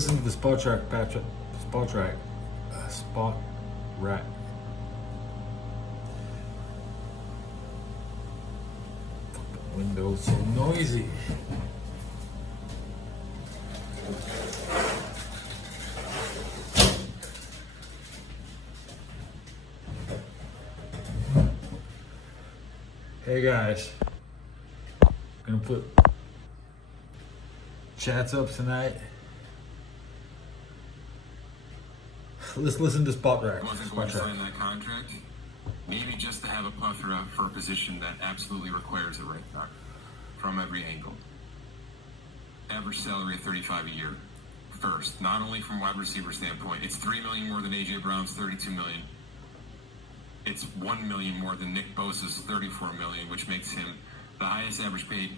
listen to the spot track, Patrick. Spot rack. Spot rack. Fucking window's so noisy. Hey guys, I'm gonna put chats up tonight. Let's listen to Spot Rack. Wasn't going to sign that contract. Maybe just to have a plethora for a position that absolutely requires a right guard from every angle. Average salary of $35 a year. First, not only from wide receiver standpoint, it's $3 million more than AJ Brown's $32 million. It's $1 million more than Nick Bosa's $34 million, which makes him the highest average paid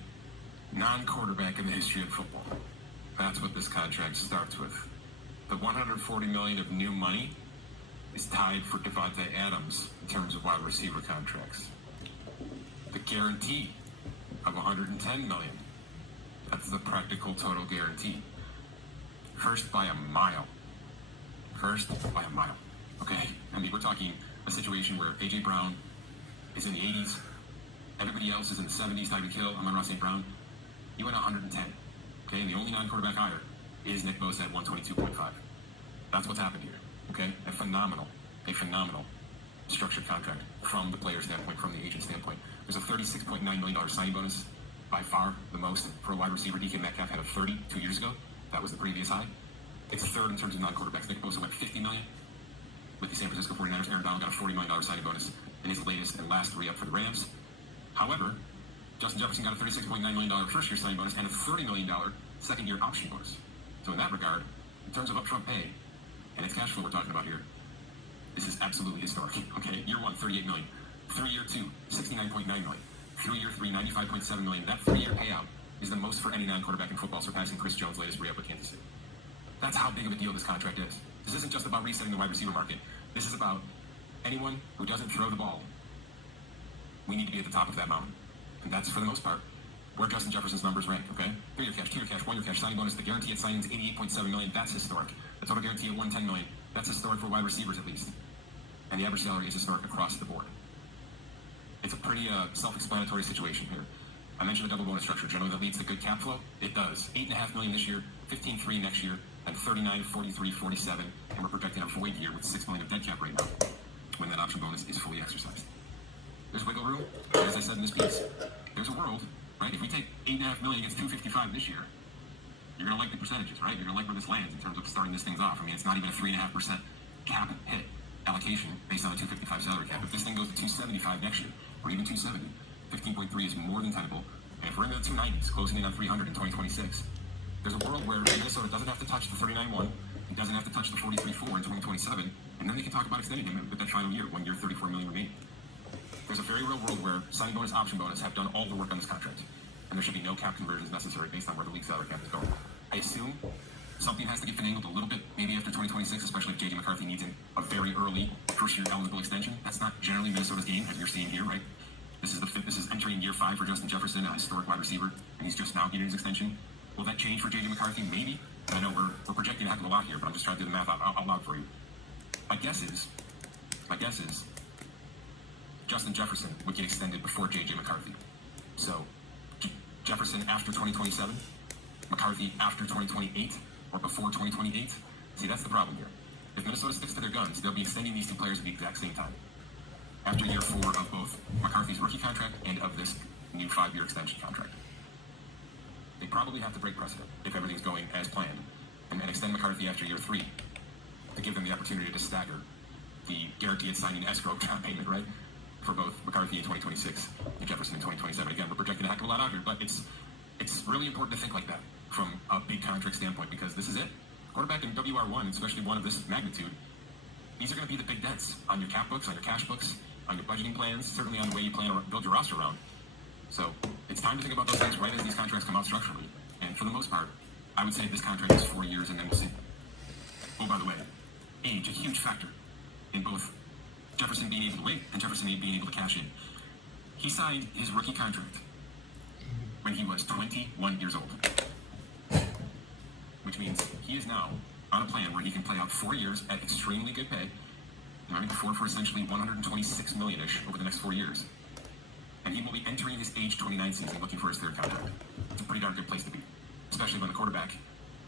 non-quarterback in the history of football. That's what this contract starts with. The $140 million of new money is tied for Devontae Adams in terms of wide receiver contracts. The guarantee of $110 million. That's the practical total guarantee. First by a mile. First by a mile. Okay? I mean, we're talking a situation where A.J. Brown is in the 80s. Everybody else is in the 70s. Tyreek Hill, Amon-Ra St. Brown. You went 110. Okay? And the only non-quarterback hire is Nick Bosa at 122.5. That's what's happened here. Okay? A phenomenal structured contract from the player standpoint, from the agent standpoint. There's a $36.9 million signing bonus, by far the most for a wide receiver. DK Metcalf had a 30 2 years ago. That was the previous high. It's third in terms of non-quarterbacks. Nick Bosa went $50 million with the San Francisco 49ers. Aaron Donald got a $40 million signing bonus in his latest and last three up for the Rams. However, Justin Jefferson got a $36.9 million first-year signing bonus and a $30 million second-year option bonus. So in that regard, in terms of upfront pay, and it's cash flow we're talking about here, this is absolutely historic. Okay, year one, $38 million. 3-year two, $69.9 million. 3-year three, $95.7 million. That 3-year payout is the most for any non-quarterback in football, surpassing Chris Jones' latest re-up with Kansas City. That's how big of a deal this contract is. This isn't just about resetting the wide receiver market. This is about anyone who doesn't throw the ball. We need to be at the top of that mountain. And that's, for the most part, where Justin Jefferson's numbers rank, okay? 3-year cash, 2-year cash, 1-year cash, signing bonus. The guarantee at signing is $88.7 million. That's historic. The total guarantee at $110 million. That's historic for wide receivers, at least. And the average salary is historic across the board. It's a pretty self-explanatory situation here. I mentioned the double bonus structure. Generally, that leads to good cap flow. It does. $8.5 million this year, $15.3 next year, and $39, $43, $47. And we're projecting a void year with $6 million of dead cap right now when that option bonus is fully exercised. There's wiggle room. As I said in this piece, there's a world, right? If we take $8.5 million against $255 this year, you're going to like the percentages, right? You're going to like where this lands in terms of starting this things off. I mean, it's not even a 3.5% cap hit allocation based on a $255 salary cap. If this thing goes to $275 next year, or even $270, 15.3 is more than tenable. And if we're in the 290s, closing in on $300 in 2026, there's a world where Minnesota doesn't have to touch the 39.1, he doesn't have to touch the 43.4 in 2027, and then they can talk about extending him with that final year, 1 year, $34 million remaining. There's a very real world where signing bonus, option bonus have done all the work on this contract, and there should be no cap conversions necessary based on where the league salary cap is going. I assume something has to get finagled a little bit, maybe after 2026, especially if J.J. McCarthy needs a very early first-year eligible extension. That's not generally Minnesota's game, as you're seeing here, right? This is entering year 5 for Justin Jefferson, a historic wide receiver, and he's just now getting his extension. Will that change for J.J. McCarthy? Maybe. I know we're projecting a heck of a lot here, but I'm just trying to do the math out loud for you. My guess is Justin Jefferson would get extended before J.J. McCarthy. So Jefferson after 2027, McCarthy after 2028, or before 2028. See, that's the problem here. If Minnesota sticks to their guns, they'll be extending these two players at the exact same time. After year 4 of both McCarthy's rookie contract and of this new 5-year extension contract. They probably have to break precedent if everything's going as planned and extend McCarthy after year 3 to give them the opportunity to stagger the guaranteed signing escrow cap payment, right? For both McCarthy in 2026 and Jefferson in 2027. Again, we're projecting a heck of a lot out here, but it's really important to think like that from a big contract standpoint, because this is it. Quarterback in WR1, especially one of this magnitude, these are going to be the big debts on your cap books, on your cash books, on your budgeting plans, certainly on the way you plan to build your roster around. So it's time to think about those things right as these contracts come out structurally. And for the most part, I would say this contract is 4 years and then we'll see. Oh, by the way, age, a huge factor in both Jefferson being able to wait and Jefferson being able to cash in. He signed his rookie contract when he was 21 years old. which means he is now on a plan where he can play out 4 years at extremely good pay. I mean, for essentially $126 million-ish over the next 4 years. And he will be entering his age 29 season looking for his third contract. It's a pretty darn good place to be, especially when the quarterback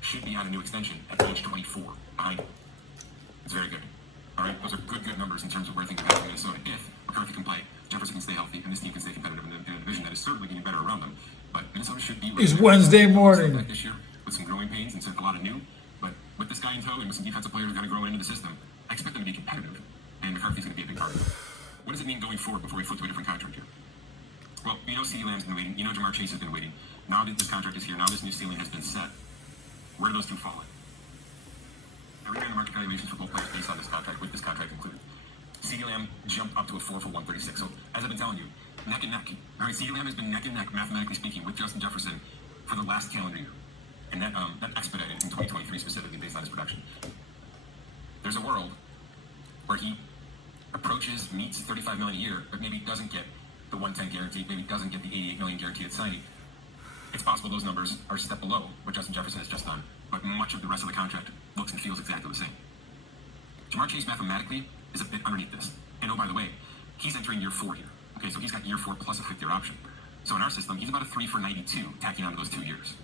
should be on a new extension at age 24 behind him. It's very good. All right, those are good numbers in terms of where things are happening in Minnesota. If McCarthy can play, Jefferson can stay healthy, and this team can stay competitive in a division that is certainly getting better around them. But Minnesota should be. It's Wednesday morning. This year with some growing pains and a lot of new, but with this guy in tow and with some defensive players kind of growing into the system, I expect them to be competitive, and McCarthy's going to be a big part of it. What does it mean going forward before we flip to a different contract here? Well, you know CeeDee Lamb's been waiting. You know Jamar Chase has been waiting. Now that this contract is here, now this new ceiling has been set. Where do those two fall in? I ran the market valuations for both players based on this contract, with this contract included. CeeDee Lamb jumped up to a 4 for 136. So, as I've been telling you, neck and neck. All right, CeeDee Lamb has been neck and neck, mathematically speaking, with Justin Jefferson for the last calendar year. And that expedited in 2023 specifically based on his production. There's a world where he approaches, meets $35 million a year, but maybe doesn't get the 110 guaranteed, maybe doesn't get the $88 million guaranteed at signing. It's possible those numbers are a step below what Justin Jefferson has just done, but much of the rest of the contract looks and feels exactly the same. Jamar Chase mathematically is a bit underneath this. And oh, by the way, he's entering year 4 here. Okay, so he's got year 4 plus a 5th year option. So in our system, he's about a 3 for 92, tacking onto those 2 years.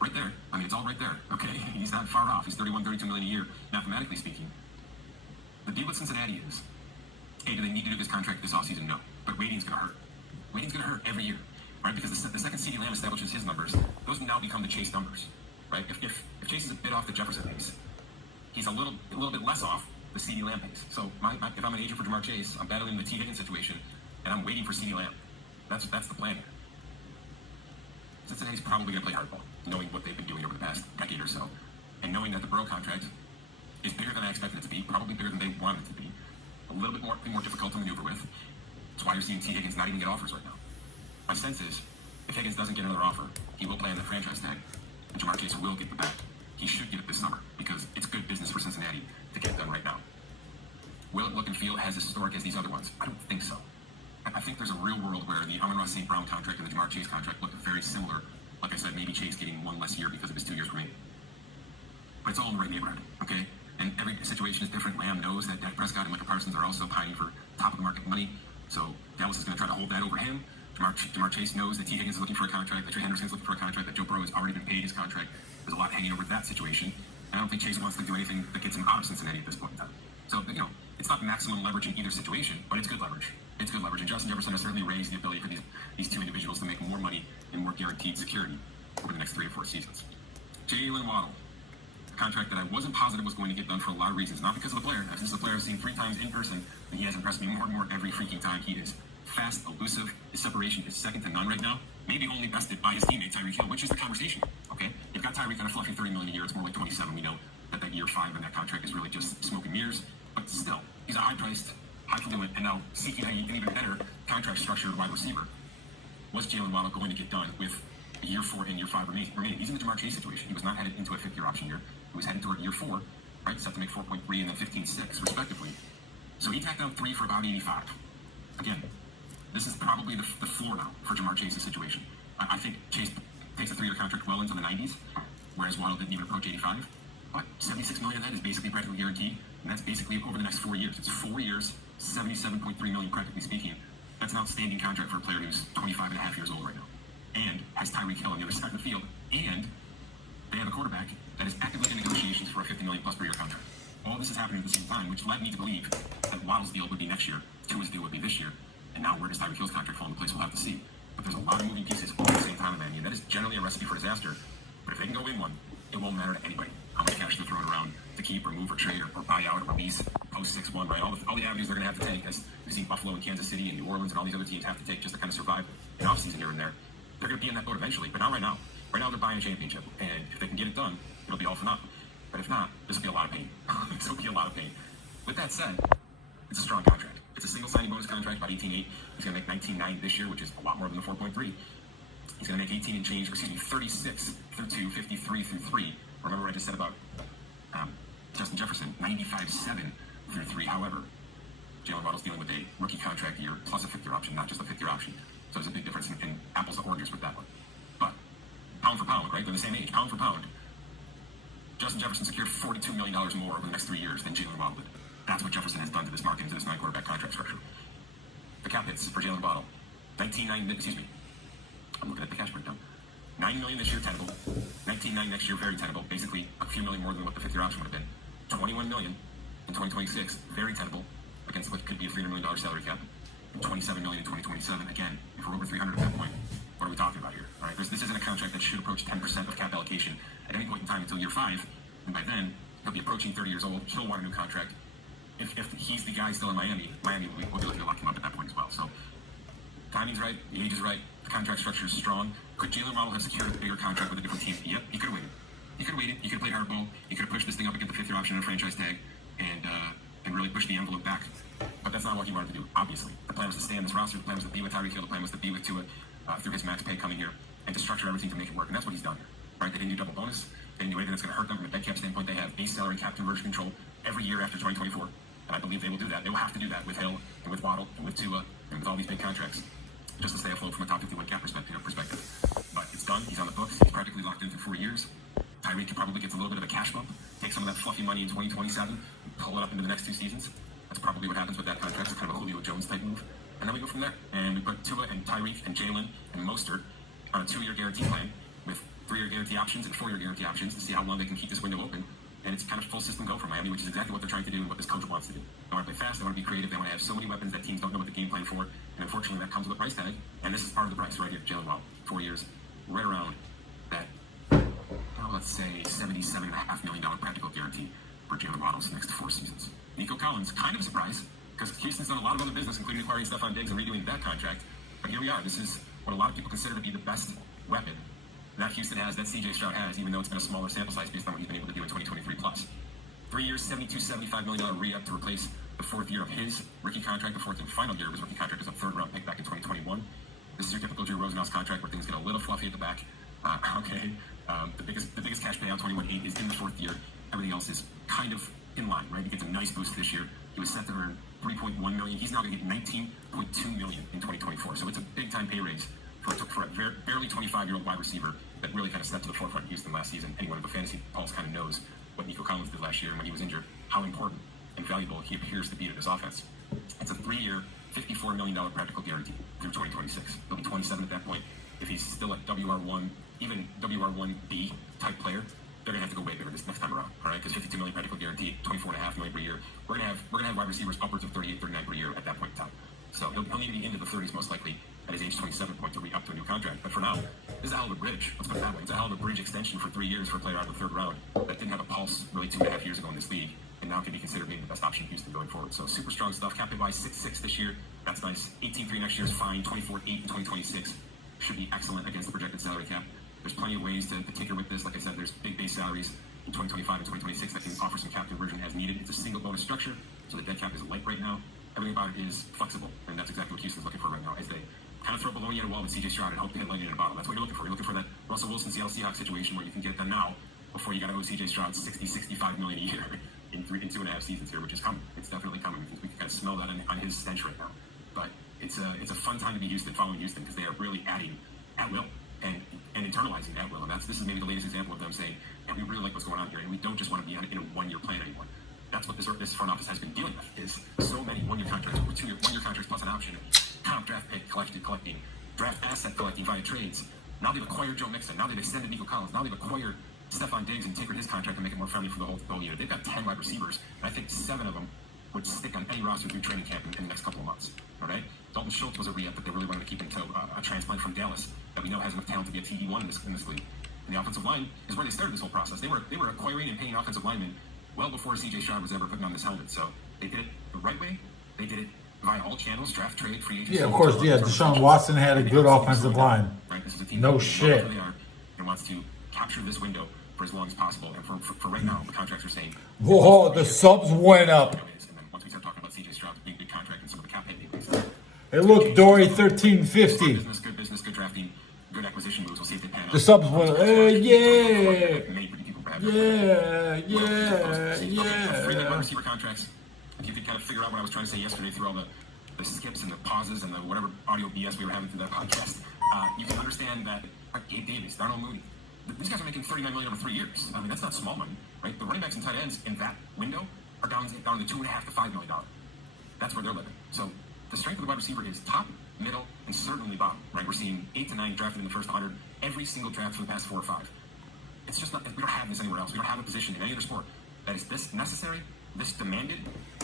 Right there. I mean, it's all right there. Okay, he's not far off. He's 32 million a year, mathematically speaking. The deal with Cincinnati is, hey, do they need to do this contract this offseason? No. But waiting's going to hurt. Waiting's going to hurt every year, right? Because the second CeeDee Lamb establishes his numbers, those now become the Chase numbers, right? If Chase is a bit off the Jefferson pace, he's a little bit less off the CeeDee Lamb pace. So if I'm an agent for Jamar Chase, I'm battling the T. Higgins situation, and I'm waiting for CeeDee Lamb. That's the plan here. Cincinnati's probably going to play hardball, knowing what they've been doing over the past decade or so, and knowing that the Burrow contract is bigger than I expected it to be, probably bigger than they wanted it to be, a little bit more difficult to maneuver with. That's why you're seeing T. Higgins not even get offers right now. My sense is, if Higgins doesn't get another offer, he will play on the franchise tag, and Jamar Chase will get the bag. He should get it this summer, because it's good business for Cincinnati to get it done right now. Will it look and feel as historic as these other ones? I don't think so. I think there's a real world where the Amon-Ra St. Brown contract and the Jamar Chase contract look very similar. Like I said, maybe Chase getting 1 less year because of his 2 years remaining. But it's all in the right neighborhood, okay? And every situation is different. Lamb knows that Dak Prescott and Micah Parsons are also pining for top-of-the-market money. So Dallas is going to try to hold that over him. Jamar Chase knows that T. Higgins is looking for a contract, that Trey Henderson's looking for a contract, that Joe Burrow has already been paid his contract. There's a lot hanging over that situation. I don't think Chase wants to do anything that gets him out of Cincinnati at this point in time. So, it's not maximum leverage in either situation, but it's good leverage. It's good leverage. And Justin Jefferson has certainly raised the ability for these two individuals to make more money and more guaranteed security over the next 3 or 4 seasons. Jaylen Waddle, a contract that I wasn't positive was going to get done for a lot of reasons. Not because of the player. This is a player I've seen 3 times in person, and he has impressed me more and more every freaking time. He is fast, elusive. His separation is second to none right now. Maybe only bested by his teammate, Tyreek Hill, which is the conversation. Okay? You've got Tyreek on a fluffy $30 million a year. It's more like 27. We know that year 5 in that contract is really just smoke and mirrors. But still, he's a high-priced, high-fluent, and now seeking an even better contract structure wide receiver. Was Jaylen Waddle going to get done with year 4 and year 5 remaining? He's in the Jamar Chase situation. He was not headed into a 5th year option year. He was headed toward year 4, right? Set to make 4.3 and then 15.6, respectively. So he tacked down 3 for about 85. Again, this is probably the floor now for Jamar Chase's situation. I think Chase takes a 3-year contract well into the 90s, whereas Waddle didn't even approach 85. But $76 million of that is basically practically guaranteed, and that's basically over the next 4 years. It's 4 years, $77.3 million practically speaking. That's an outstanding contract for a player who's 25 and a half years old right now, and has Tyreek Hill on the other side of the field, and they have a quarterback that is actively in negotiations for a $50 million plus per year contract. All this is happening at the same time, which led me to believe that Waddle's deal would be next year, Tua's deal would be this year, and now where does Tyreek Hill's contract fall into place? We'll have to see. But there's a lot of moving pieces all at the same time, and that is generally a recipe for disaster. But if they can go win one, it won't matter to anybody how much cash they're throwing around to keep or move or trade or buy out or release post 6-1, right? All the avenues they're going to have to take, as we've seen Buffalo and Kansas City and New Orleans and all these other teams have to take just to kind of survive an offseason here and there. They're going to be in that boat eventually, but not right now. Right now they're buying a championship, and if they can get it done, it'll be all for nothing. But if not, this will be a lot of pain. This will be a lot of pain. With that said, it's a strong contract. It's a single signing bonus contract, about 18.8. He's going to make 19.9 this year, which is a lot more than the 4.3. He's going to make 18 and change, 36 through 2, 53 through 3. Remember what I just said about Justin Jefferson, 95.7 through 3. However, Jaylen Waddle's dealing with a rookie contract year plus a 5th year option, not just a 5th year option. So there's a big difference in apples to oranges with that one. But pound for pound, right? They're the same age. Pound for pound, Justin Jefferson secured $42 million more over the next 3 years than Jaylen Waddle did. That's what Jefferson has done to this market and to this 9-quarterback contract structure. The cap hits for Jaylen Waddle, I'm looking at the cash breakdown. $9 million this year, tenable. $19.9 next year, very tenable. Basically, a few million more than what the fifth-year option would have been. $21 million in 2026, very tenable, against what could be a $300 million salary cap. And $27 million in 2027. Again, if we're over 300 at that point, what are we talking about here? All right, this isn't a contract that should approach 10% of cap allocation at any point in time until year 5, and by then he'll be approaching 30 years old. He'll want a new contract. If he's the guy still in Miami will be looking to lock him up at that point as well. So timing's right, the age is right, the contract structure is strong. Could Jaylen Waddle have secured a bigger contract with a different team? Yep, he could have waited. He could have played hardball. He could have pushed this thing up against the fifth-year option and a franchise tag, and really pushed the envelope back. But that's not what he wanted to do. Obviously, the plan was to stay on this roster. The plan was to be with Tyreek Hill. The plan was to be with Tua through his max pay coming here, and to structure everything to make it work. And that's what he's done here. Right? They didn't do double bonus. They didn't do anything that's going to hurt them from a dead cap standpoint. They have base salary cap conversion control every year after 2024. And I believe they will do that. They will have to do that with Hill and with Waddle and with Tua and with all these big contracts, just to stay afloat from a top 51 cap perspective. But it's done. He's on the books. He's practically locked in for 4 years. Tyreek probably gets a little bit of a cash bump, take some of that fluffy money in 2027, and pull it up into the next 2 seasons. That's probably what happens with that contract. It's kind of a Julio Jones type move. And then we go from there. And we put Tua and Tyreek and Jaylen and Mostert on a 2-year guarantee plan with 3-year guarantee options and 4-year guarantee options to see how long they can keep this window open. And it's kind of full system go for Miami, which is exactly what they're trying to do and what this coach wants to do. They want to play fast, they want to be creative, they want to have so many weapons that teams don't know what the game plan for. And unfortunately, that comes with a price tag. And this is part of the price right here. Jaylen Waddle, 4 years, right around that, let's say, $77.5 million practical guarantee for Jaylen Waddle's next 4 seasons. Nico Collins, kind of a surprise, because Houston's done a lot of other business, including acquiring Stephon Diggs and redoing that contract. But here we are. This is what a lot of people consider to be the best weapon that Houston has, that CJ Stroud has, even though it's been a smaller sample size based on what he's been able to do in 2023 plus. 3 years, $75 million re-up to replace the 4th year of his rookie contract. The 4th and final year of his rookie contract is a 3rd-round pick back in 2021. This is your typical Drew Rosenhaus contract where things get a little fluffy at the back. The biggest cash payout, 21.8, is in the 4th year. Everything else is kind of in line, right? He gets a nice boost this year. He was set to earn $3.1 million. He's now going to get $19.2 million in 2024. So it's a big-time pay raise for a barely 25-year-old wide receiver that really kind of stepped to the forefront in Houston last season. Anyone with a fantasy pulse kind of knows what Nico Collins did last year and when he was injured, how important and valuable he appears to be to this offense. It's a 3-year, $54 million practical guarantee through 2026. He'll be 27 at that point. If he's still at WR1, even WR1B type player, they're going to have to go way bigger this next time around, all right? Because $52 million practical guarantee, $24.5 million per year. We're going to have wide receivers upwards of 38, 39 per year at that point in time. So he'll need to be into the 30s most likely at his age 27 point to re-up to a new contract. But for now, this is a hell of a bridge. Let's put it that way. It's a hell of a bridge extension for 3 years for a player out of the 3rd round that didn't have a pulse really 2.5 years ago in this league, and now can be considered maybe the best option in Houston going forward. So super strong stuff. Cap hit-wise, 6.6 this year. That's nice. 18.3 next year is fine. 24.8 in 2026 should be excellent against the projected salary cap. There's plenty of ways to tinker with this. Like I said, there's big base salaries in 2025 and 2026 that can offer some cap conversion as needed. It's a single bonus structure, so the dead cap is light right now. Everything about it is flexible, and that's exactly what Houston's looking for right now, as they kind of throw baloney at a wall with CJ Stroud and hope to hit lightning in a bottle. That's what you're looking for. You're looking for that Russell Wilson Seattle Seahawks situation where you can get them now before you got to owe CJ Stroud $60-65 million a year in 2.5 seasons here, which is coming. It's definitely coming. We can kind of smell that on his stench right now. But it's a fun time to be following Houston, because they are really adding at will and internalizing at will. And this is maybe the latest example of them saying, we really like what's going on here, and we don't just want to be in a 1-year plan anymore. That's what this front office has been dealing with, is so many 1-year contracts, or 1-year contracts plus an option, comp draft pick collecting, draft asset collecting via trades. Now they've acquired Joe Mixon. Now they've extended Nico Collins. Now they've acquired Stephon Diggs and tinkered his contract and make it more friendly for the whole year. They've got 10 wide receivers, and I think 7 of them would stick on any roster through training camp in the next couple of months. All right? Dalton Schultz was a re-up that they really wanted to keep in tow, a transplant from Dallas that we know has enough talent to be a TD1 in this league. And the offensive line is where they started this whole process. They were acquiring and paying offensive linemen well before CJ Stroud was ever putting on this helmet. So they did it the right way. They did it via all channels, draft, trade, free agency. Yeah, of course. Yeah, Deshaun Watson had a good offensive line. Right? This is a team no that shit. Who they are and wants to capture this window for as long as possible. And for right now, the contracts are saying. Whoa, the subs went up. And then once we start talking about CJ Stroud's big contract and some of the cap hit things. Hey, look, Dory 1350. Good business, good drafting, good acquisition moves. We'll see if they pan out. The subs went up. Yeah. Three big wide receiver contracts. If you could kind of figure out what I was trying to say yesterday through all the skips and the pauses and the whatever audio BS we were having through that podcast, you can understand that Gabe Davis, Darnell Mooney, these guys are making $39 million over 3 years. I mean, that's not small money, right? The running backs and tight ends in that window are down to $2.5 to $5 million. That's where they're living. So the strength of the wide receiver is top, middle, and certainly bottom, right? We're seeing 8 to 9 drafted in the first 100 every single draft for the past 4 or 5. It's just not, we don't have this anywhere else. We don't have a position in any other sport that is this necessary, this demanded,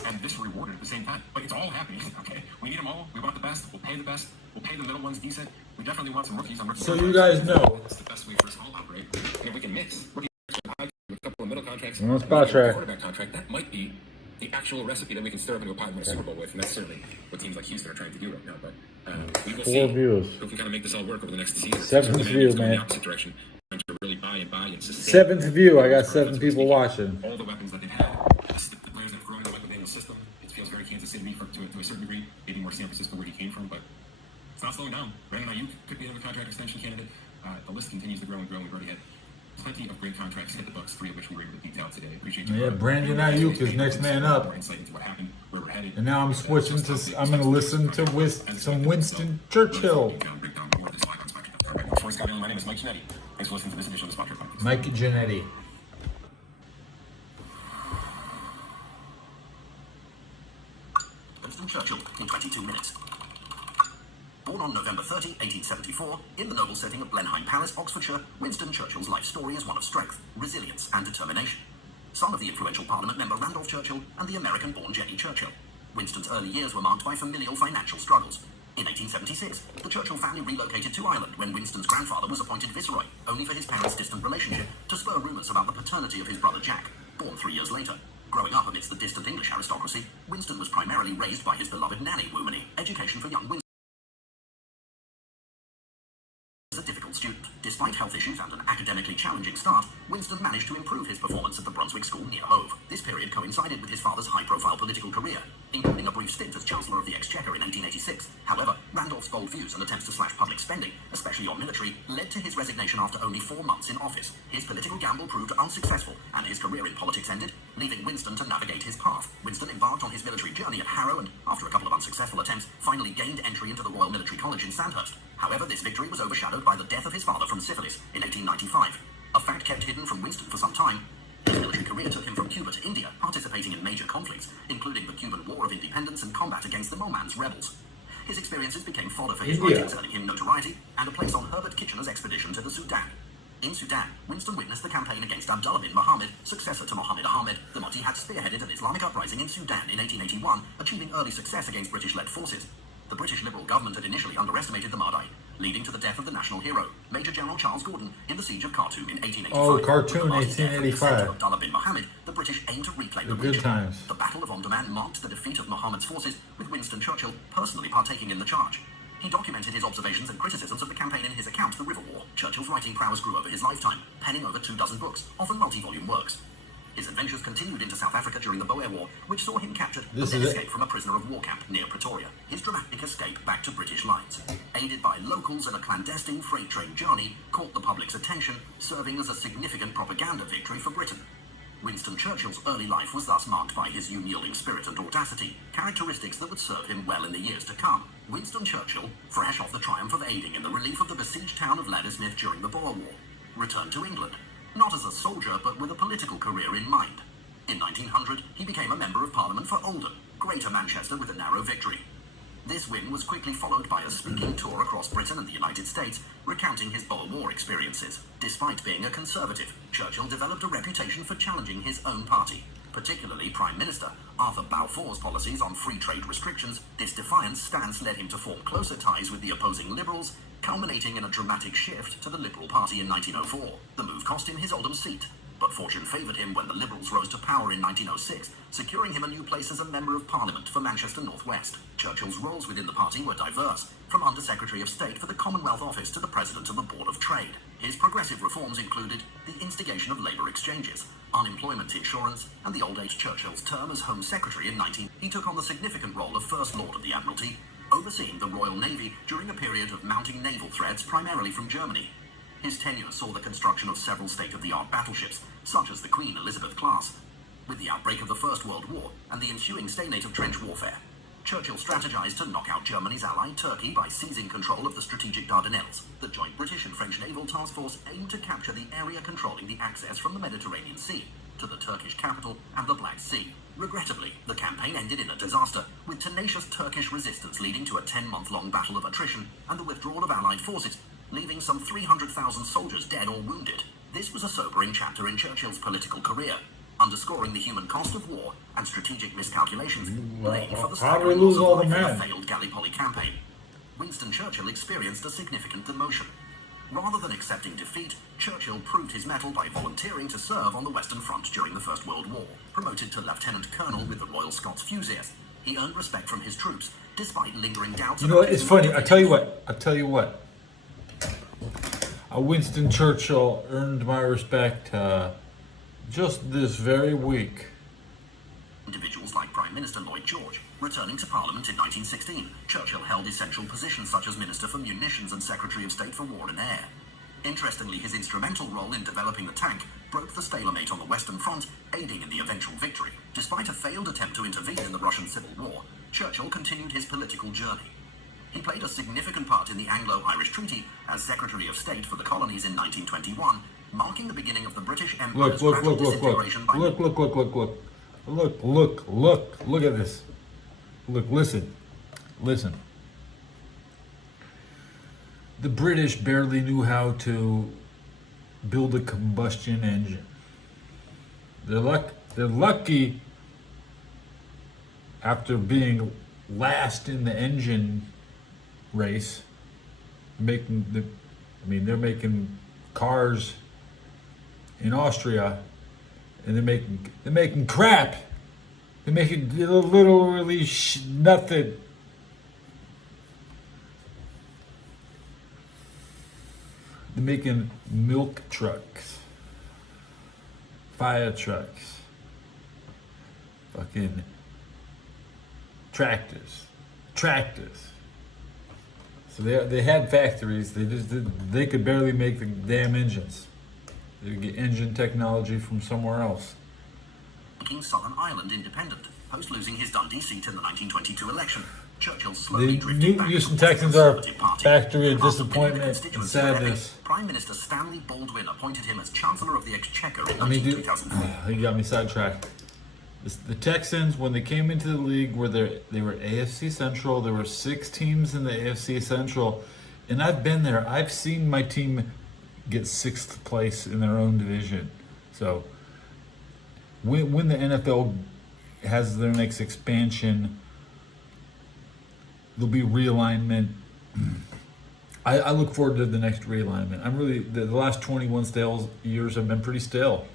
and this rewarded at the same time. But it's all happening, okay? We need them all. We want the best. We'll pay the best. We'll pay the middle ones decent. We definitely want some rookies on rookie So contracts. you guys know. That's the best way for us all to operate. And if we can mix rookie contracts with a couple of middle contracts, One and spot a track. quarterback contract, that might be the actual recipe that we can stir up into a pie and win a Super Bowl with. And that's certainly what teams like Houston are trying to do right now. But we will 4 see views. who can kind of make this all work over the next season. 7th view, It's going man. the opposite direction, trying to really buy and sustain. 7th view. I got 7 people watching. All the weapons that they've had, the players that have grown in the Michael Daniels system. It feels very Kansas City to a certain degree, maybe more San Francisco where he came from, but it's not slowing down. Brandon Ayuk could be another contract extension candidate. The list continues to grow and grow. We've already had plenty of great contracts hit the books, 3 of which we were able to detail today. Appreciate you. Yeah, Brandon Ayuk is next man up. More insight into what happened, where we're headed. And now I'm switching to. I'm going to listen to some Winston Churchill. Before Scott, my name is Mike Giannetti. Thanks for listening to this edition of the Spot Track Podcast. Mike Giannetti. Winston Churchill in 22 minutes. Born on November 30, 1874, in the noble setting of Blenheim Palace, Oxfordshire, Winston Churchill's life story is one of strength, resilience, and determination. Son of the influential Parliament member Randolph Churchill and the American-born Jenny Churchill, Winston's early years were marked by familial financial struggles. In 1876, the Churchill family relocated to Ireland when Winston's grandfather was appointed viceroy, only for his parents' distant relationship to spur rumours about the paternity of his brother Jack, born 3 years later. Growing up amidst the distant English aristocracy, Winston was primarily raised by his beloved nanny, Woomany. Education for young Winston was a difficult student. Despite health issues and an academically challenging start, Winston managed to improve his performance at the Brunswick School near Hove. This period coincided with his father's high-profile political career, including a brief stint as Chancellor of the Exchequer in 1886. However, Randolph's bold views and attempts to slash public spending, especially on military, led to his resignation after only 4 months in office. His political gamble proved unsuccessful, and his career in politics ended, leaving Winston to navigate his path. Winston embarked on his military journey at Harrow and, after a couple of unsuccessful attempts, finally gained entry into the Royal Military College in Sandhurst. However, this victory was overshadowed by the death of his father from syphilis in 1895, a fact kept hidden from Winston for some time. His military career took him from Cuba to India, participating in major conflicts, including the Cuban War of Independence and combat against the Momans rebels. His experiences became fodder for his writings, earning him notoriety and a place on Herbert Kitchener's expedition to the Sudan. In Sudan, Winston witnessed the campaign against Abdullah bin Muhammad, successor to Muhammad Ahmed. The Mahdi had spearheaded an Islamic uprising in Sudan in 1881, achieving early success against British-led forces. The British Liberal government had initially underestimated the Mahdi, leading to the death of the national hero, Major General Charles Gordon, in the siege of Khartoum in 1885. Oh, Khartoum, With the Mahdi's death and the descent 1885. of Abdullah bin Muhammad, the British aimed to reclaim the The good region. times. The Battle of Omdurman marked the defeat of Muhammad's forces, with Winston Churchill personally partaking in the charge. He documented his observations and criticisms of the campaign in his account, The River War. Churchill's writing prowess grew over his lifetime, penning over 24 books, often multi-volume works. His adventures continued into South Africa during the Boer War, which saw him captured and then escape from a prisoner of war camp near Pretoria. His dramatic escape back to British lines, aided by locals and a clandestine freight train journey, caught the public's attention, serving as a significant propaganda victory for Britain. Winston Churchill's early life was thus marked by his unyielding spirit and audacity, characteristics that would serve him well in the years to come. Winston Churchill, fresh off the triumph of aiding in the relief of the besieged town of Ladysmith during the Boer War, returned to England, not as a soldier but with a political career in mind. In 1900, he became a Member of Parliament for Oldham, Greater Manchester, with a narrow victory. This win was quickly followed by a speaking tour across Britain and the United States, recounting his Boer War experiences. Despite being a conservative, Churchill developed a reputation for challenging his own party, particularly Prime Minister Arthur Balfour's policies on free trade restrictions. This defiant stance led him to form closer ties with the opposing Liberals, culminating in a dramatic shift to the Liberal Party in 1904. The move cost him his Oldham seat, but fortune favoured him when the Liberals rose to power in 1906, securing him a new place as a Member of Parliament for Manchester North West. Churchill's roles within the party were diverse, from Under Secretary of State for the Commonwealth Office to the President of the Board of Trade. His progressive reforms included the instigation of labour exchanges, unemployment insurance, and the old age. Churchill's term as Home Secretary in 19... He took on the significant role of First Lord of the Admiralty, overseeing the Royal Navy during a period of mounting naval threats primarily from Germany. His tenure saw the construction of several state-of-the-art battleships, such as the Queen Elizabeth class, with the outbreak of the First World War and the ensuing stalemate of trench warfare. Churchill strategized to knock out Germany's ally Turkey by seizing control of the strategic Dardanelles. The joint British and French naval task force aimed to capture the area controlling the access from the Mediterranean Sea to the Turkish capital and the Black Sea. Regrettably, the campaign ended in a disaster, with tenacious Turkish resistance leading to a 10-month-long battle of attrition and the withdrawal of Allied forces, leaving some 300,000 soldiers dead or wounded. This was a sobering chapter in Churchill's political career, underscoring the human cost of war and strategic miscalculations laid for the How do we lose all the of the men? failed Gallipoli campaign. Winston Churchill experienced a significant demotion. Rather than accepting defeat, Churchill proved his mettle by volunteering to serve on the Western Front during the First World War. Promoted to Lieutenant Colonel with the Royal Scots Fusiliers, he earned respect from his troops, despite lingering doubts. You know what? It's funny. I tell you what. Winston Churchill earned my respect just this very week. Individuals like Prime Minister Lloyd George. Returning to Parliament in 1916, Churchill held essential positions such as Minister for Munitions and Secretary of State for War and Air. Interestingly, his instrumental role in developing the tank broke the stalemate on the Western Front, aiding in the eventual victory. Despite a failed attempt to intervene in the Russian Civil War, Churchill continued his political journey. He played a significant part in the Anglo-Irish Treaty as Secretary of State for the colonies in 1921, marking the beginning of the British Empire's gradual disintegration by... Look at this. Look, listen. The British barely knew how to build a combustion engine. They're lucky after being last in the engine race, they're making cars in Austria, and they're making crap. They're making literally nothing. They're making milk trucks, fire trucks, fucking tractors. So they had factories. They could barely make the damn engines. They would get engine technology from somewhere else. Making Southern Ireland independent, post losing his Dundee seat in the 1922 election. Churchill slowly drifted back Houston to the Texans are a Conservative Party. factory of After disappointment winning the and constituency of Epping, sadness. Prime Minister Stanley Baldwin appointed him as Chancellor of the Exchequer in 2004. You got me sidetracked. The Texans, when they came into the league, they were AFC Central. There were 6 teams in the AFC Central, and I've been there. I've seen my team get 6th place in their own division. So when the NFL has their next expansion, there'll be realignment. I look forward to the next realignment. I'm really the last 21 years have been pretty stale.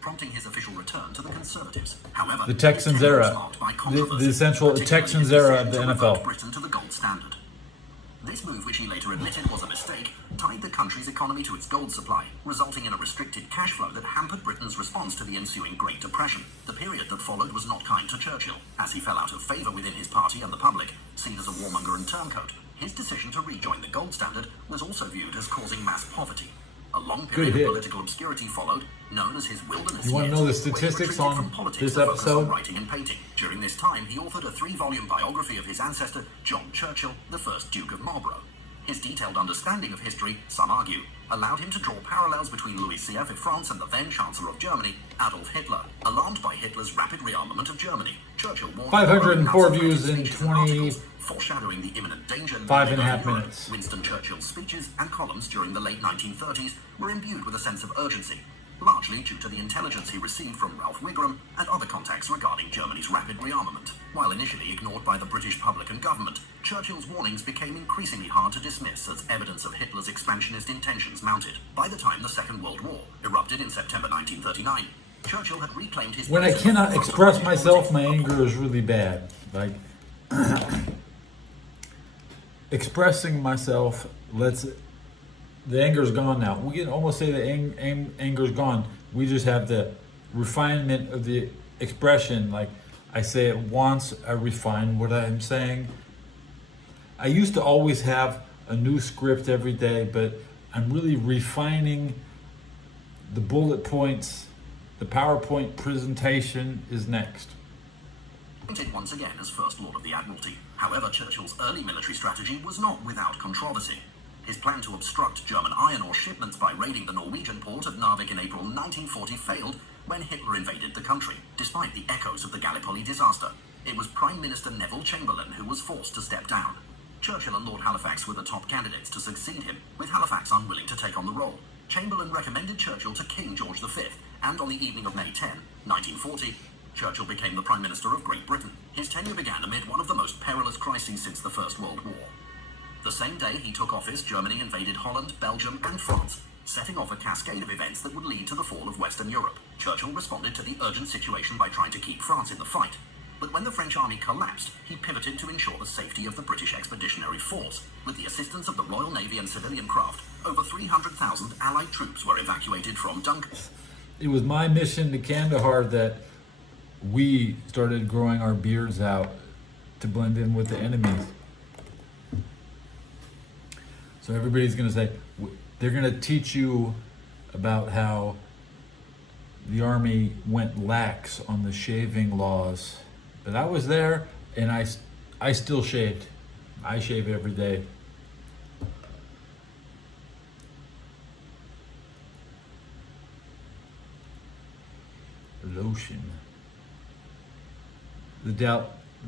Prompting his official return to the Conservatives. However, The Texans his tenure era. was marked by The controversy, essential particularly Texans his era of decision the to revert NFL. Britain to the gold standard. This move, which he later admitted was a mistake, tied the country's economy to its gold supply, resulting in a restricted cash flow that hampered Britain's response to the ensuing Great Depression. The period that followed was not kind to Churchill, as he fell out of favour within his party and the public, seen as a warmonger and turncoat. His decision to rejoin the gold standard was also viewed as causing mass poverty. A long period of political obscurity followed, known as his wilderness You want to years, know the where he statistics retreated on from politics this to focus on episode? writing and painting. During this time, he authored a 3-volume biography of his ancestor, John Churchill, the first Duke of Marlborough. His detailed understanding of history, some argue, allowed him to draw parallels between Louis CF of France and the then Chancellor of Germany, Adolf Hitler. Alarmed by Hitler's rapid rearmament of Germany, Churchill warned 504 Nazis views in speeches and 20 articles, foreshadowing the imminent danger. 5.5 Europe. minutes. Winston Churchill's speeches and columns during the late 1930s were imbued with a sense of urgency, largely due to the intelligence he received from Ralph Wigram and other contacts regarding Germany's rapid rearmament. While initially ignored by the British public and government, Churchill's warnings became increasingly hard to dismiss as evidence of Hitler's expansionist intentions mounted. By the time the Second World War erupted in September 1939, Churchill had reclaimed his... When I cannot express myself, my anger is really bad. Like, expressing myself, the anger's gone now. We can almost say the anger's gone. We just have the refinement of the expression. Like, I say it once, I refine what I'm saying. I used to always have a new script every day, but I'm really refining the bullet points. The PowerPoint presentation is next. appointed once again as First Lord of the Admiralty. However, Churchill's early military strategy was not without controversy. His plan to obstruct German iron ore shipments by raiding the Norwegian port of Narvik in April 1940 failed when Hitler invaded the country, despite the echoes of the Gallipoli disaster. It was Prime Minister Neville Chamberlain who was forced to step down. Churchill and Lord Halifax were the top candidates to succeed him, with Halifax unwilling to take on the role. Chamberlain recommended Churchill to King George V, and on the evening of May 10, 1940, Churchill became the Prime Minister of Great Britain. His tenure began amid one of the most perilous crises since the First World War. The same day he took office, Germany invaded Holland, Belgium, and France, setting off a cascade of events that would lead to the fall of Western Europe. Churchill responded to the urgent situation by trying to keep France in the fight. But when the French army collapsed, he pivoted to ensure the safety of the British Expeditionary Force. With the assistance of the Royal Navy and civilian craft, over 300,000 Allied troops were evacuated from Dunkirk. It was my mission to Kandahar that we started growing our beards out to blend in with the enemies. So everybody's going to say, they're going to teach you about how the army went lax on the shaving laws. But I was there, and I still shaved. I shave every day. Lotion.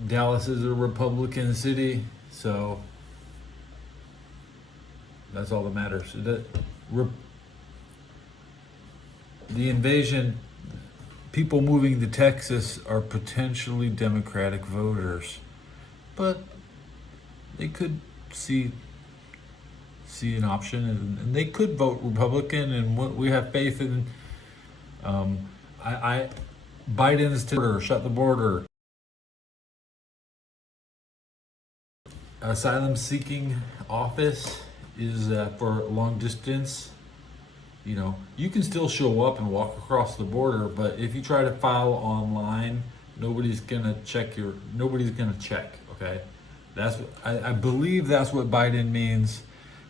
Dallas is a Republican city, so that's all that matters. The invasion, people moving to Texas are potentially Democratic voters, but they could see an option, and they could vote Republican, and we have faith in. Biden's to shut the border. Asylum seeking office is for long distance. You know, you can still show up and walk across the border, but if you try to file online, nobody's gonna check. Okay, I believe that's what Biden means.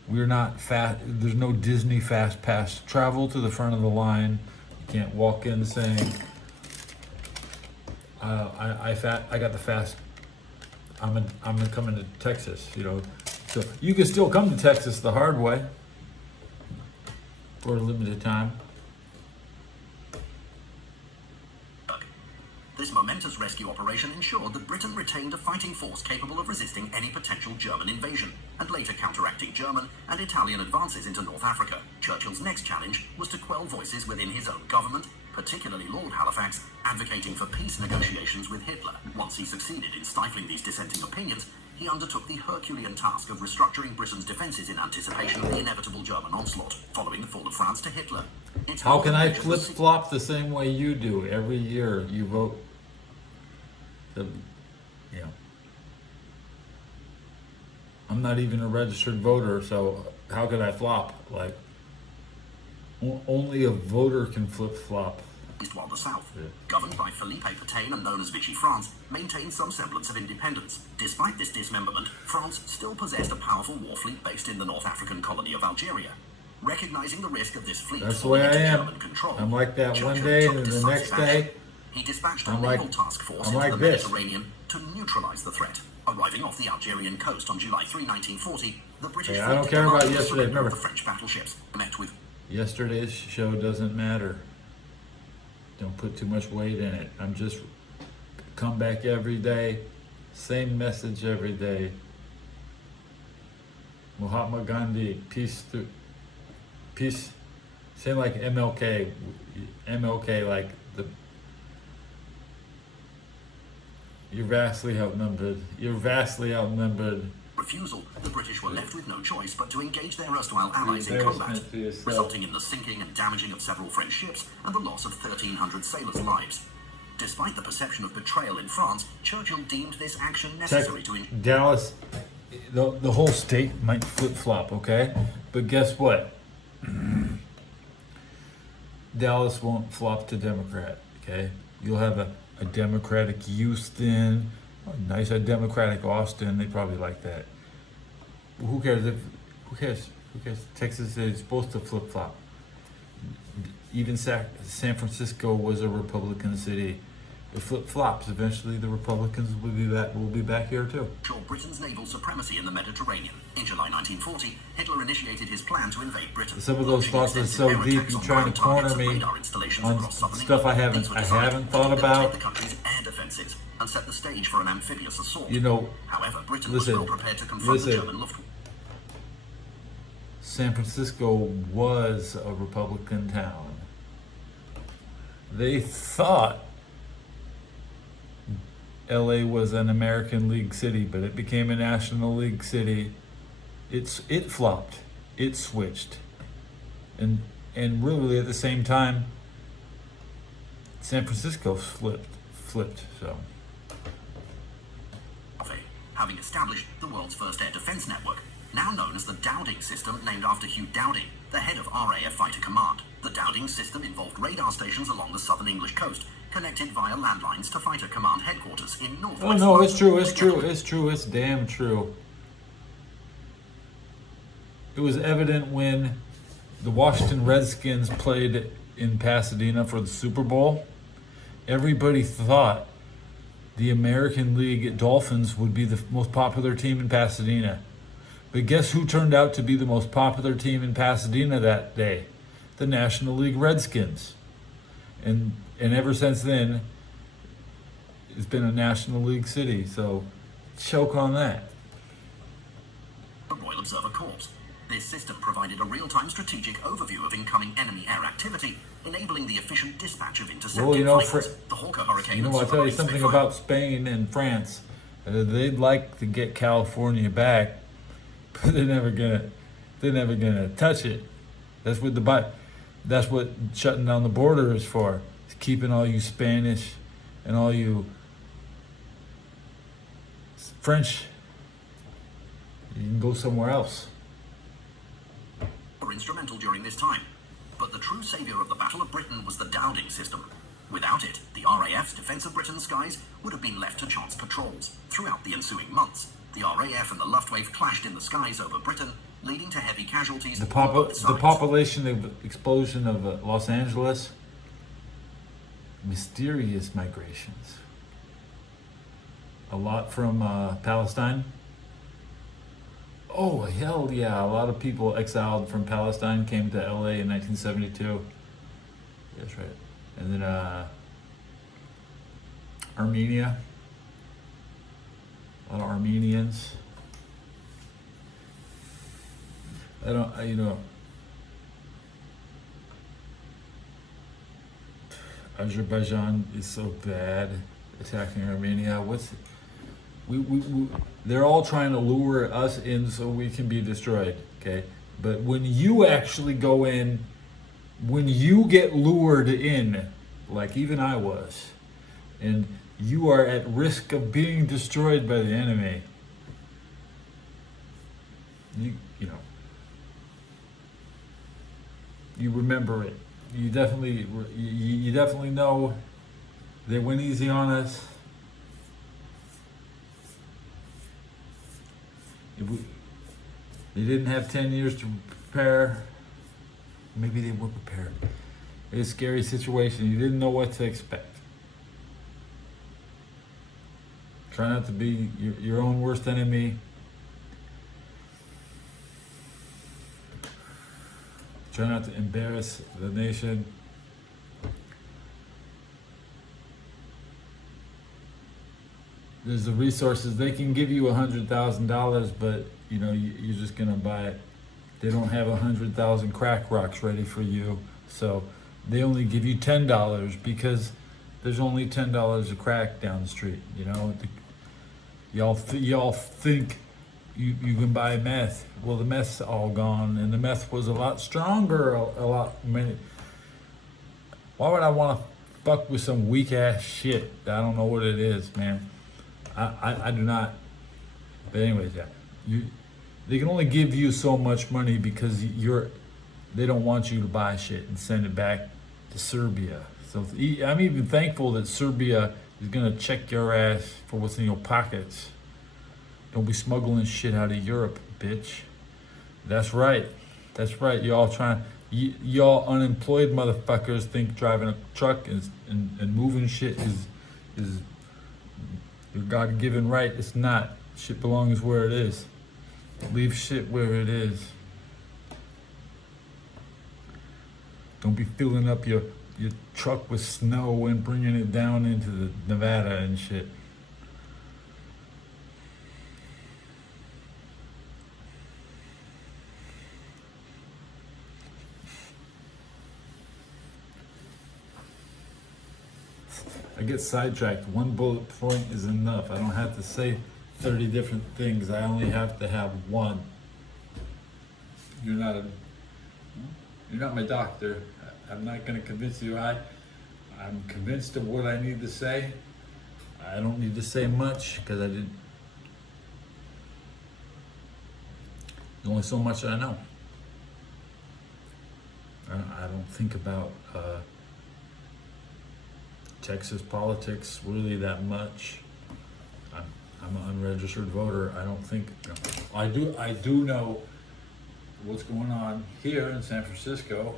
We're not fast. There's no Disney fast pass travel to the front of the line. You can't walk in saying, I got the fast. I'm coming to Texas. You know, so you can still come to Texas the hard way for a limited time. This momentous rescue operation ensured that Britain retained a fighting force capable of resisting any potential German invasion, and later counteracting German and Italian advances into North Africa. Churchill's next challenge was to quell voices within his own government, particularly Lord Halifax, advocating for peace negotiations with Hitler. Once he succeeded in stifling these dissenting opinions, he undertook the Herculean task of restructuring Britain's defences in anticipation of the inevitable German onslaught, following the fall of France to Hitler. How can I flip-flop the same way you do? Every year you vote. I'm not even a registered voter, so how could I flop? Like, only a voter can flip-flop. While the South, governed by Philippe Pétain and known as Vichy France, maintained some semblance of independence. Despite this dismemberment, France still possessed a powerful war fleet based in the North African colony of Algeria. Recognizing the risk of this fleet That's the way I am. German control, I'm like that Churchill one day, took and the decisive next action. day, He dispatched a I'm naval like- task force I'm into like the this. Mediterranean to neutralize the threat. Arriving off the Algerian coast on July 3, 1940, the British Hey, I fleet don't care about demanded the yesterday, surrender of remember. the French battleships, met with yesterday's show doesn't matter. Don't put too much weight in it. I'm just come back every day, same message every day. Mahatma Gandhi, peace, same like MLK, like you're vastly outnumbered. refusal, the British were left with no choice but to engage their erstwhile allies in combat, resulting in the sinking and damaging of several French ships and the loss of 1,300 sailors' lives. Despite the perception of betrayal in France, Churchill deemed this action necessary to Dallas, the whole state might flip-flop, okay? But guess what? Dallas won't flop to Democrat, okay? You'll have a Democratic Houston, a Democratic Austin. They probably like that. Who cares? Who cares? Texas is supposed to flip-flop. Even San Francisco was a Republican city. it flip-flops. Eventually the Republicans will be back here too. Britain's naval supremacy in the Mediterranean. In July 1940, Hitler initiated his plan to invade Britain. Some of those thoughts are so deep, you're trying to corner me on stuff I haven't thought about. The country's air defenses and set the stage for an amphibious assault. You know, however, Britain was well prepared to confront the German Luftwaffe. San Francisco was a Republican town. They thought LA was an American League city, but it became a National League city. It flopped. It switched. And really at the same time, San Francisco flipped, so. Having established the world's first air defense network, now known as the Dowding system, named after Hugh Dowding, the head of RAF Fighter Command. The Dowding system involved radar stations along the southern English coast, connected via landlines to Fighter Command headquarters in northwest. Oh no, it's true, it's damn true. It was evident when the Washington Redskins played in Pasadena for the Super Bowl. Everybody thought the American League Dolphins would be the most popular team in Pasadena. But guess who turned out to be the most popular team in Pasadena that day? The National League Redskins. And ever since then, it's been a National League city, so choke on that. The Royal Observer Corps. This system provided a real-time strategic overview of incoming enemy air activity, enabling the efficient dispatch of intercepted fighters. The Hawker Hurricane. I'll tell you something about Spain and France. They'd like to get California back, but they're never gonna touch it. That's what shutting down the border is for. It's keeping all you Spanish and all you French. You can go somewhere else. Were instrumental during this time, but the true savior of the Battle of Britain was the Dowding system. Without it, the RAF's defense of Britain's skies would have been left to chance patrols. Throughout the ensuing months, the RAF and the Luftwaffe clashed in the skies over Britain, leading to heavy casualties. The population explosion of Los Angeles, mysterious migrations. A lot from Palestine. Oh, hell yeah. A lot of people exiled from Palestine came to LA in 1972. That's right. And then Armenia. A lot of Armenians. Azerbaijan is so bad attacking Armenia. They're all trying to lure us in so we can be destroyed, okay? But when you actually go in, when you get lured in, like even I was, and you are at risk of being destroyed by the enemy, you remember it. You definitely know they went easy on us. They didn't have 10 years to prepare. Maybe they were prepared. It's a scary situation. You didn't know what to expect. Try not to be your own worst enemy. Try not to embarrass the nation. There's the resources. They can give you $100,000, but you're just gonna buy it. They don't have 100,000 crack rocks ready for you, so they only give you $10 because there's only $10 of crack down the street. Y'all think you can buy meth. Well, the meth's all gone, and the meth was a lot stronger. Why would I want to fuck with some weak ass shit? I don't know what it is, man. I do not. But anyways, yeah, they can only give you so much money because they don't want you to buy shit and send it back to Serbia. So I'm even thankful that Serbia is gonna check your ass for what's in your pockets. Don't be smuggling shit out of Europe, bitch. That's right. Y'all unemployed motherfuckers think driving a truck and moving shit is your God-given right. It's not. Shit belongs where it is. Leave shit where it is. Don't be filling up your truck with snow and bringing it down into the Nevada and shit. I get sidetracked. One bullet point is enough. I don't have to say 30 different things. I only have to have one. You're not my doctor. I'm not going to convince you. I'm convinced of what I need to say. I don't need to say much because I didn't. There's only so much I know. I don't think about Texas politics really that much. I'm an unregistered voter. I don't think I do know what's going on here in San Francisco.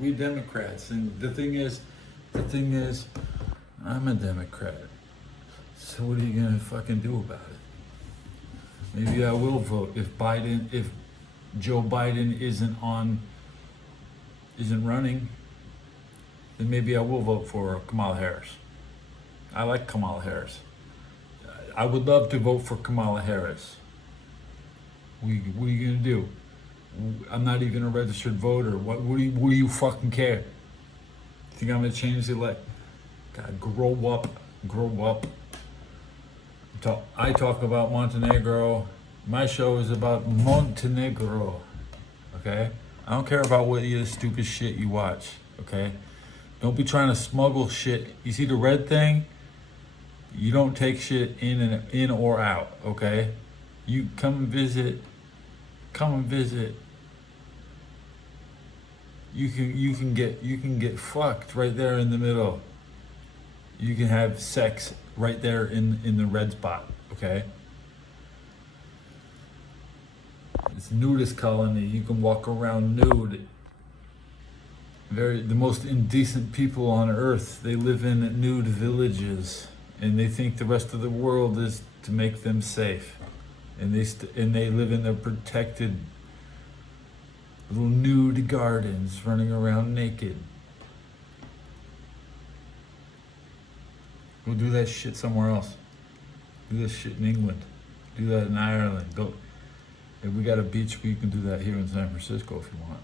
We Democrats, and the thing is, I'm a Democrat. So what are you gonna fucking do about it? Maybe I will vote if Joe Biden isn't running, then maybe I will vote for Kamala Harris. I like Kamala Harris. I would love to vote for Kamala Harris. What are you gonna do? I'm not even a registered voter. What do you fucking care? Think I'm gonna change the elect? God, grow up. I talk about Montenegro. My show is about Montenegro. Okay? I don't care about what the stupid shit you watch. Okay? Don't be trying to smuggle shit. You see the red thing? You don't take shit in or out. Okay? You come and visit. You can get fucked right there in the middle. You can have sex right there in the red spot, okay? It's nudist colony. You can walk around nude. The most indecent people on earth. They live in nude villages, and they think the rest of the world is to make them safe, and they live in their protected little nude gardens, running around naked. Go do that shit somewhere else. Do that shit in England. Do that in Ireland. Go. If we got a beach, we can do that here in San Francisco if you want.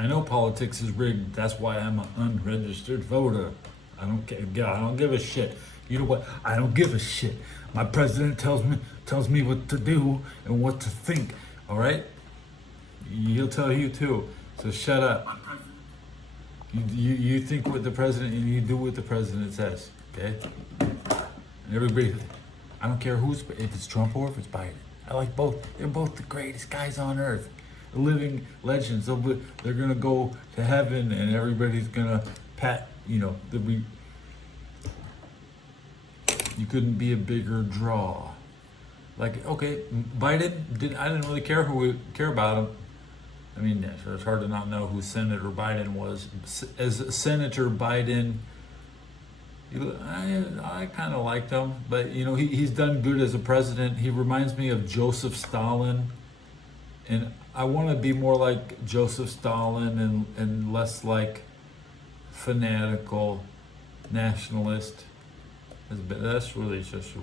I know politics is rigged. That's why I'm an unregistered voter. I don't care. I don't give a shit. You know what? I don't give a shit. My president tells me what to do and what to think. All right? He'll tell you too. So shut up. You think what the president and you do what the president says. Okay? And everybody. I don't care if it's Trump or if it's Biden. I like both. They're both the greatest guys on earth. Living legends. They're gonna go to heaven, and everybody's gonna you couldn't be a bigger draw. Like, okay, Biden I didn't really care about him. I mean, so it's hard to not know who Senator Biden was. As Senator Biden, I kind of liked him, but he's done good as a president. He reminds me of Joseph Stalin, and I want to be more like Joseph Stalin and less like fanatical nationalist. That's really just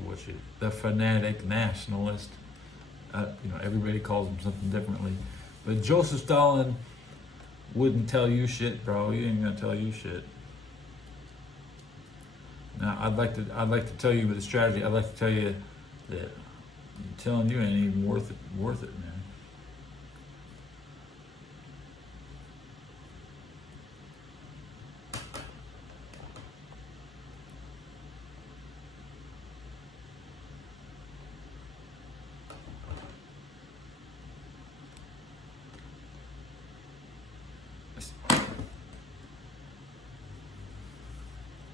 the fanatic nationalist. Everybody calls him something differently. But Joseph Stalin wouldn't tell you shit, bro. He ain't gonna tell you shit. Now, I'd like to tell you with a strategy. I'd like to tell you that I'm telling you ain't even worth it, man.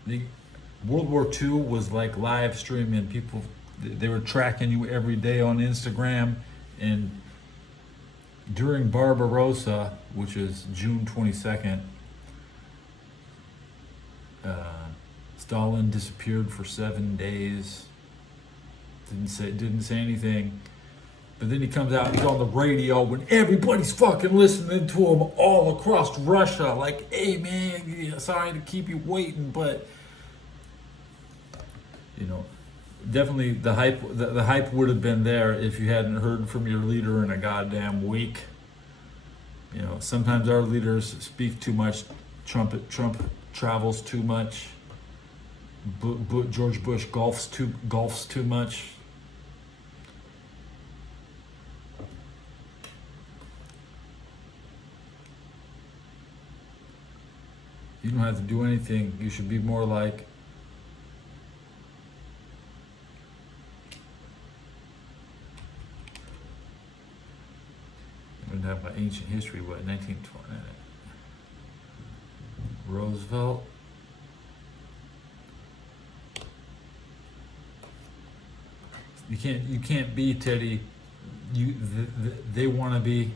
The World War II was like live streaming. People, they were tracking you every day on Instagram. And during Barbarossa, which is June 22nd, Stalin disappeared for 7 days. Didn't say anything. But then he comes out, he's on the radio when everybody's fucking listening to him all across Russia. Like, hey man, sorry to keep you waiting, but you know, definitely the hype would have been there if you hadn't heard from your leader in a goddamn week. You know, sometimes our leaders speak too much. Trump travels too much. George Bush golfs too much. You don't have to do anything. You should be more like I'm gonna have my ancient history, what, 1920? Roosevelt. You can't be Teddy. They want to be.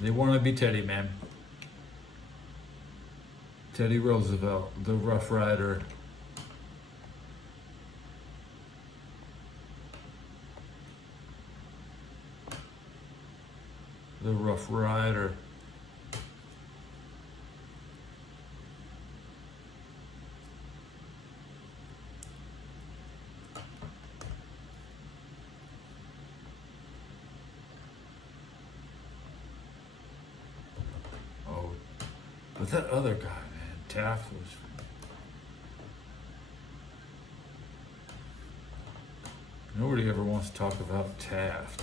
They want to be Teddy, man. Teddy Roosevelt, the Rough Rider. The Rough Rider. Oh, but that other guy, man, Taft was. Nobody ever wants to talk about Taft.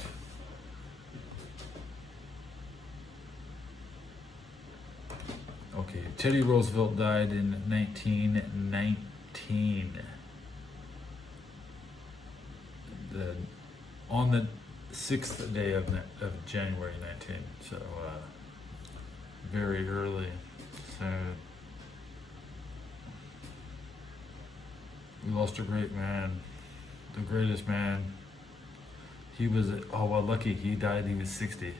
Okay, Teddy Roosevelt died in 1919. On the 6th day of January 19. So very early. So we lost a great man, the greatest man. He was lucky he died. He was 60.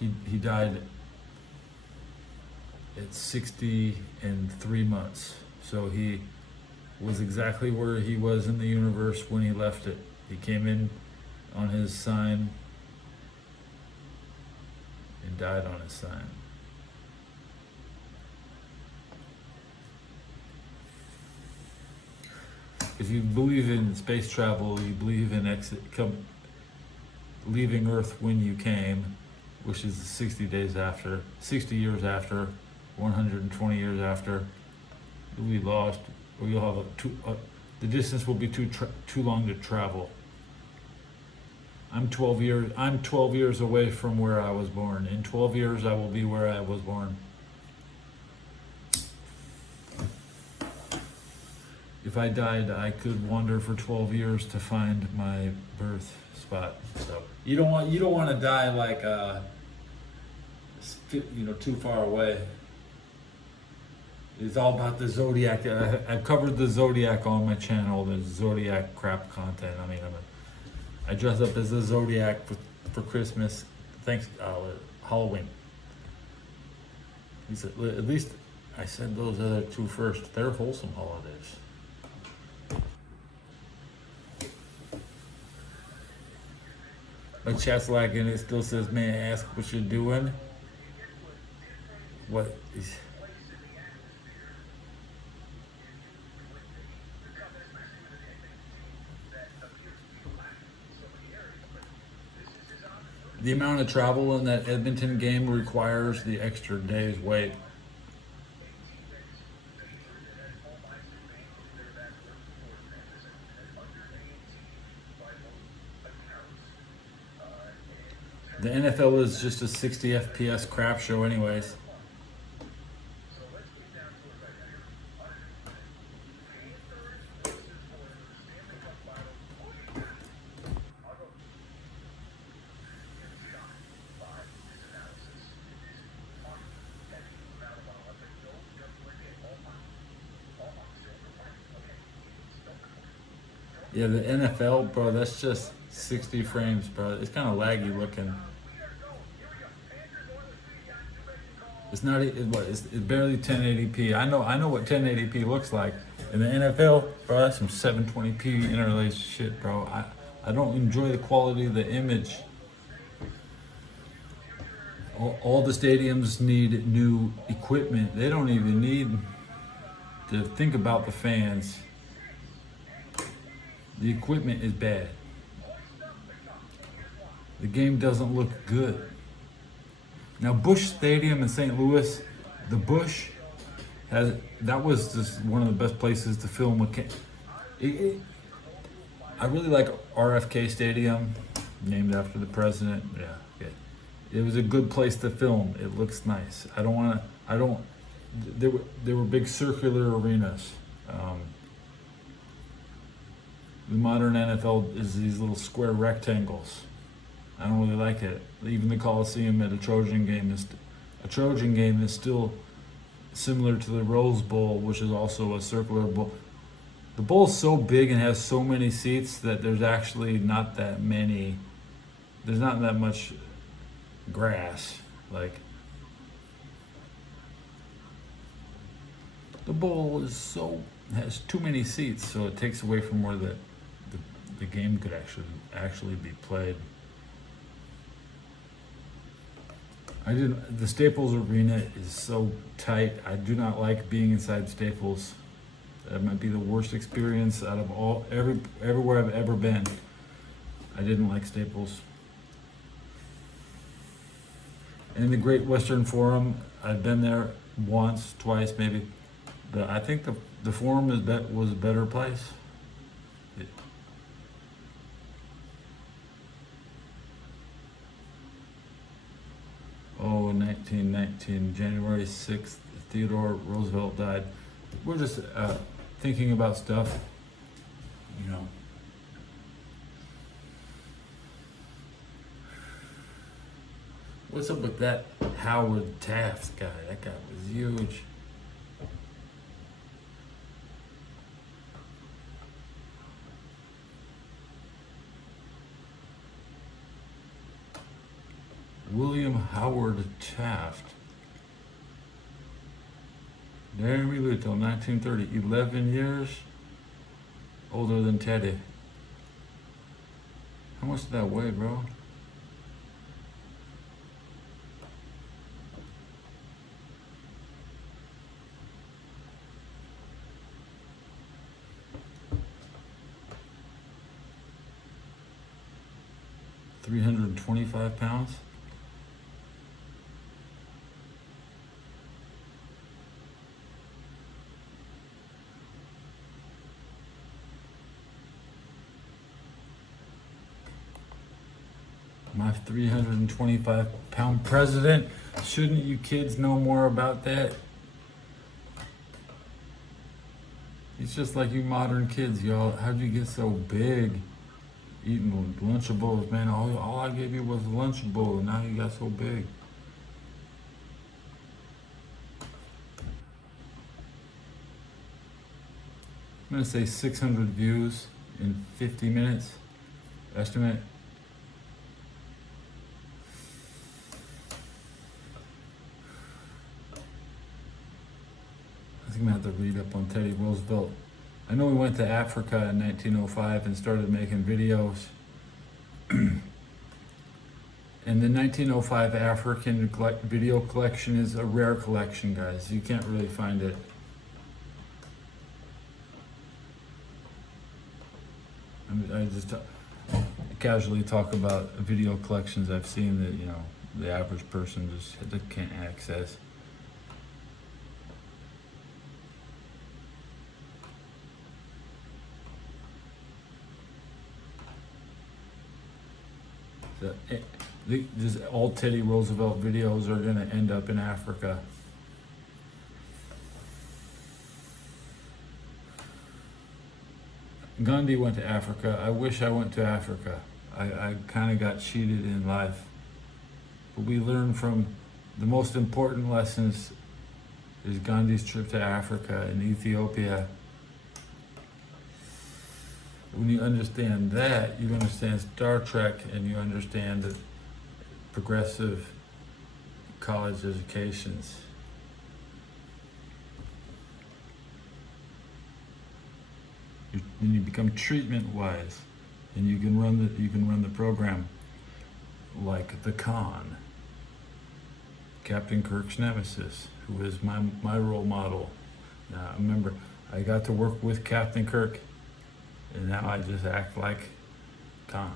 He died at 60 and 3 months. So he was exactly where he was in the universe when he left it. He came in on his sign and died on his sign. If you believe in space travel, you believe in leaving Earth when you came, which is 60 years after, 120 years after, you'll be lost, or you'll have the distance will be too long to travel. I'm 12 years away from where I was born. In 12 years, I will be where I was born. If I died, I could wander for 12 years to find my birth spot. So you don't want to die like too far away. It's all about the zodiac. I've covered the zodiac on my channel. There's zodiac crap content. I mean, I dress up as a zodiac for Christmas, Halloween. At least I said those other two first. They're wholesome holidays. My chat's lagging. It still says, "May I ask what you're doing?" What is? The amount of travel in that Edmonton game requires the extra day's wait. The NFL is just a 60 FPS crap show anyways. Yeah, the NFL, bro, that's just 60 frames, bro. It's kind of laggy looking. It's not. It's barely 1080p. I know what 1080p looks like. In the NFL, bro, that's some 720p interlaced shit, bro. I don't enjoy the quality of the image. All the stadiums need new equipment. They don't even need to think about the fans. The equipment is bad. The game doesn't look good. Now, Busch Stadium in St. Louis, the Busch that was just one of the best places to film I really like RFK Stadium, named after the president. Yeah. It was a good place to film. It looks nice. There were big circular arenas. The modern NFL is these little square rectangles. I don't really like it. Even the Coliseum at a Trojan game is still similar to the Rose Bowl, which is also a circular bowl. The bowl's so big and has so many seats that there's actually not that many. There's not that much grass. Like, the bowl has too many seats, so it takes away from where the game could actually be played. The Staples Arena is so tight. I do not like being inside Staples. That might be the worst experience out of everywhere I've ever been. I didn't like Staples. And the Great Western Forum, I've been there once, twice, maybe. But I think the Forum was a better place. Oh, 1919, January 6th, Theodore Roosevelt died. We're just thinking about stuff, you know. What's up with that Howard Taft guy? That guy was huge. William Howard Taft. There we lived till 1930. 11 years older than Teddy. How much did that weigh, bro? £325. My 325-pound president. Shouldn't you kids know more about that? It's just like you modern kids, y'all. How'd you get so big? Eating Lunchables, man. All I gave you was a Lunchable, and now you got so big. I'm gonna say 600 views in 50 minutes. Estimate. I'm gonna have to read up on Teddy Roosevelt. I know we went to Africa in 1905 and started making videos. And the 1905 African video collection is a rare collection, guys. You can't really find it. I just casually talk about video collections I've seen that, you know, the average person just can't access. All Teddy Roosevelt videos are going to end up in Africa. Gandhi went to Africa. I wish I went to Africa. I kind of got cheated in life. But we learned from the most important lessons is Gandhi's trip to Africa and Ethiopia. When you understand that, you understand Star Trek and you understand the progressive college educations. Then you become treatment wise, and you can run the program like the Khan, Captain Kirk's nemesis, who is my role model. Now, remember, I got to work with Captain Kirk, and now I just act like Khan.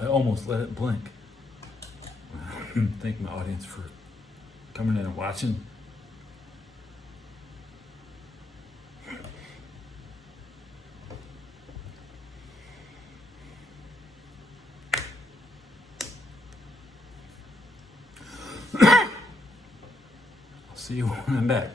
I almost let it blink. Thank my audience for coming in and watching. I'll see you when I'm back.